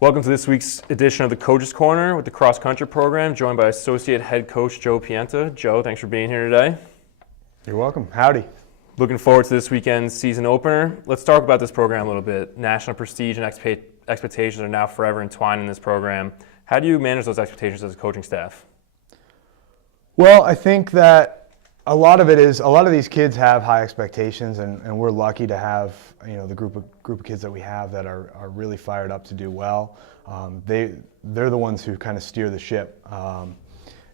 Welcome to this week's edition of the Coach's Corner with the cross country program, joined by Associate Head Coach Joe Pienta. Joe, thanks for being here today. You're welcome. Howdy. Looking forward to this weekend's season opener. Let's talk about this program a little bit. National prestige and expectations are now forever entwined in this program. How do you manage those expectations as a coaching staff? Well, I think that a lot of these kids have high expectations, and we're lucky to have the group of kids that we have that are really fired up to do well. They're the ones who kind of steer the ship,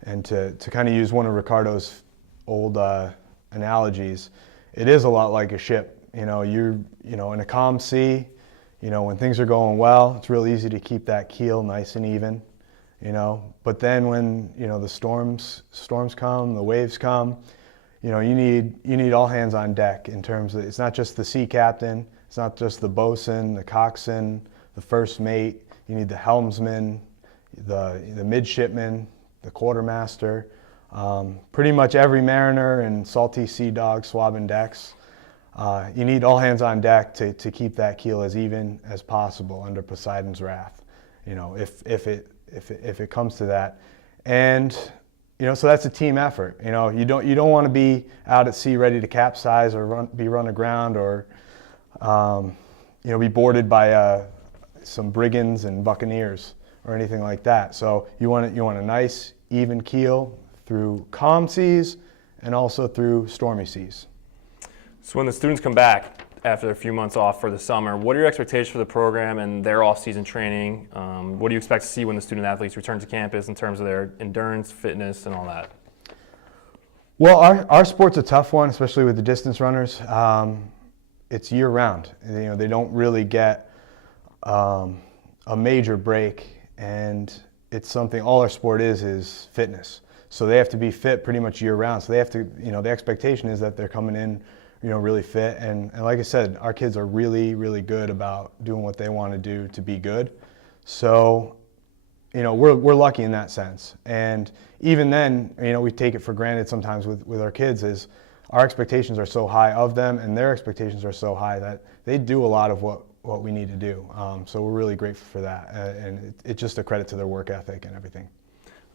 and to kind of use one of Ricardo's old analogies, it is a lot like a ship. You're in a calm sea. When things are going well, it's real easy to keep that keel nice and even. But then when the storms come, the waves come, you need all hands on deck. In terms of, it's not just the sea captain, it's not just the bosun, the coxswain, the first mate. You need the helmsman, the midshipman, the quartermaster, pretty much every mariner and salty sea dog swabbing decks. You need all hands on deck to keep that keel as even as possible under Poseidon's wrath. If it comes to that, and so that's a team effort. You don't want to be out at sea ready to capsize or be run aground, or be boarded by some brigands and buccaneers or anything like that. So you want a nice even keel through calm seas and also through stormy seas. So when the students come back after a few months off for the summer, what are your expectations for the program and their off-season training? What do you expect to see when the student athletes return to campus in terms of their endurance, fitness, and all that? Well, our sport's a tough one, especially with the distance runners. It's year-round. They don't really get a major break, and it's something. All our sport is fitness. So they have to be fit pretty much year-round. So they have to. The expectation is that they're coming in really fit. And like I said, our kids are really, really good about doing what they want to do to be good. So, we're lucky in that sense. And even then, we take it for granted sometimes with our kids is our expectations are so high of them and their expectations are so high that they do a lot of what we need to do. So we're really grateful for that. And it's just a credit to their work ethic and everything.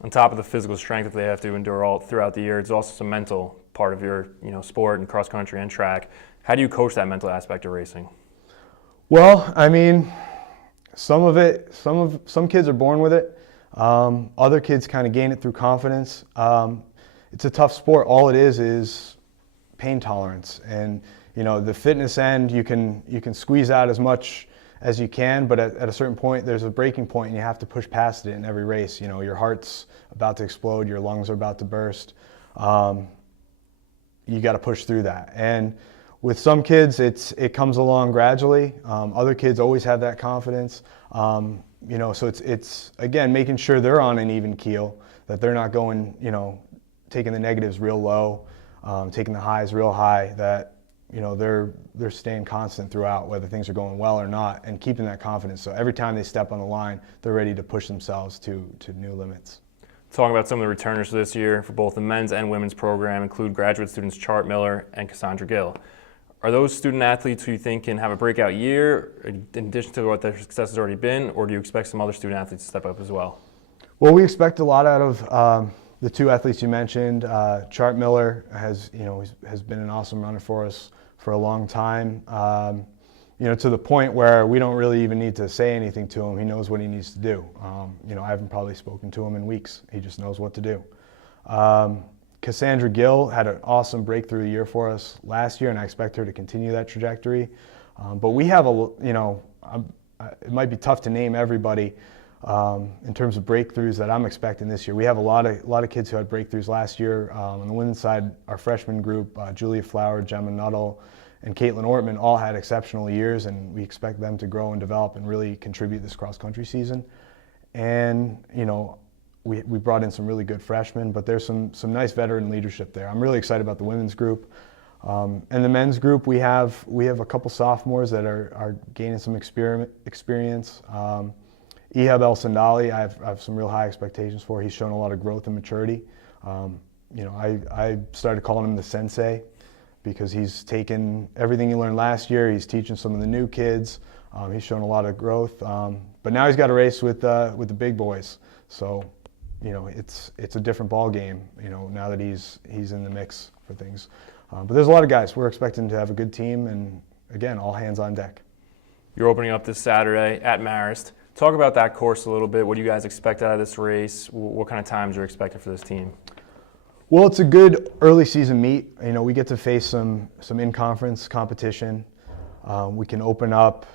On top of the physical strength that they have to endure all throughout the year, it's also some mental part of your sport and cross country and track. How do you coach that mental aspect of racing? Well, some kids are born with it. Other kids kind of gain it through confidence. It's a tough sport. All it is pain tolerance, and the fitness end you can squeeze out as much as you can, but at a certain point there's a breaking point and you have to push past it in every race. Your heart's about to explode, your lungs are about to burst. You got to push through that. And with some kids it comes along gradually. Other kids always have that confidence. So it's again making sure they're on an even keel, that they're not going, taking the negatives real low, taking the highs real high, that they're staying constant throughout, whether things are going well or not, and keeping that confidence. So every time they step on the line, they're ready to push themselves to new limits. Talking about some of the returners this year for both the men's and women's program include graduate students Chart Miller and Cassandra Gill. Are those student athletes who you think can have a breakout year in addition to what their success has already been, or do you expect some other student athletes to step up as well? Well, we expect a lot out of the two athletes you mentioned. Chart Miller has been an awesome runner for us for a long time, to the point where we don't really even need to say anything to him. He knows what he needs to do. I haven't probably spoken to him in weeks. He just knows what to do. Cassandra Gill had an awesome breakthrough year for us last year, and I expect her to continue that trajectory. But we have it might be tough to name everybody in terms of breakthroughs that I'm expecting this year. We have a lot of kids who had breakthroughs last year. On the women's side, our freshman group, Julia Flower, Gemma Nuttall, and Caitlin Ortman all had exceptional years, and we expect them to grow and develop and really contribute this cross-country season. And, we brought in some really good freshmen, but there's some nice veteran leadership there. I'm really excited about the women's group. And the men's group, we have a couple sophomores that are gaining some experience. Ehab El Sandali, I have some real high expectations for. He's shown a lot of growth and maturity. I started calling him the sensei because he's taken everything he learned last year. He's teaching some of the new kids. He's shown a lot of growth, but now he's got to race with the big boys. So, it's a different ball game. Now that he's in the mix for things. But there's a lot of guys. We're expecting to have a good team, and again, all hands on deck. You're opening up this Saturday at Marist. Talk about that course a little bit. What do you guys expect out of this race? What kind of times you're expecting for this team? Well, it's a good early season meet. We get to face some in-conference competition. We can open up.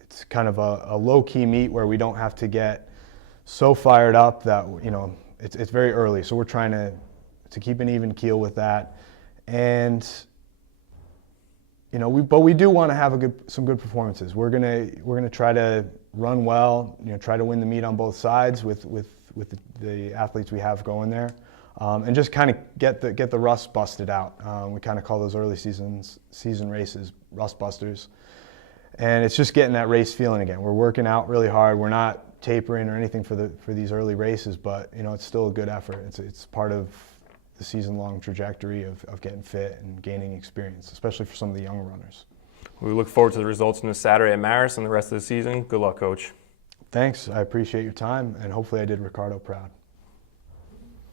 It's kind of a low-key meet where we don't have to get so fired up that it's very early. So we're trying to keep an even keel with that, and we do want to have some good performances. We're gonna try to run well. Try to win the meet on both sides with the athletes we have going there. And just kind of get the rust busted out. We kind of call those early season races rust busters. And it's just getting that race feeling again. We're working out really hard. We're not tapering or anything for these early races, but it's still a good effort. It's part of the season-long trajectory of getting fit and gaining experience, especially for some of the younger runners. We look forward to the results from this Saturday at Marist and the rest of the season. Good luck, Coach. Thanks. I appreciate your time, and hopefully I did Ricardo proud.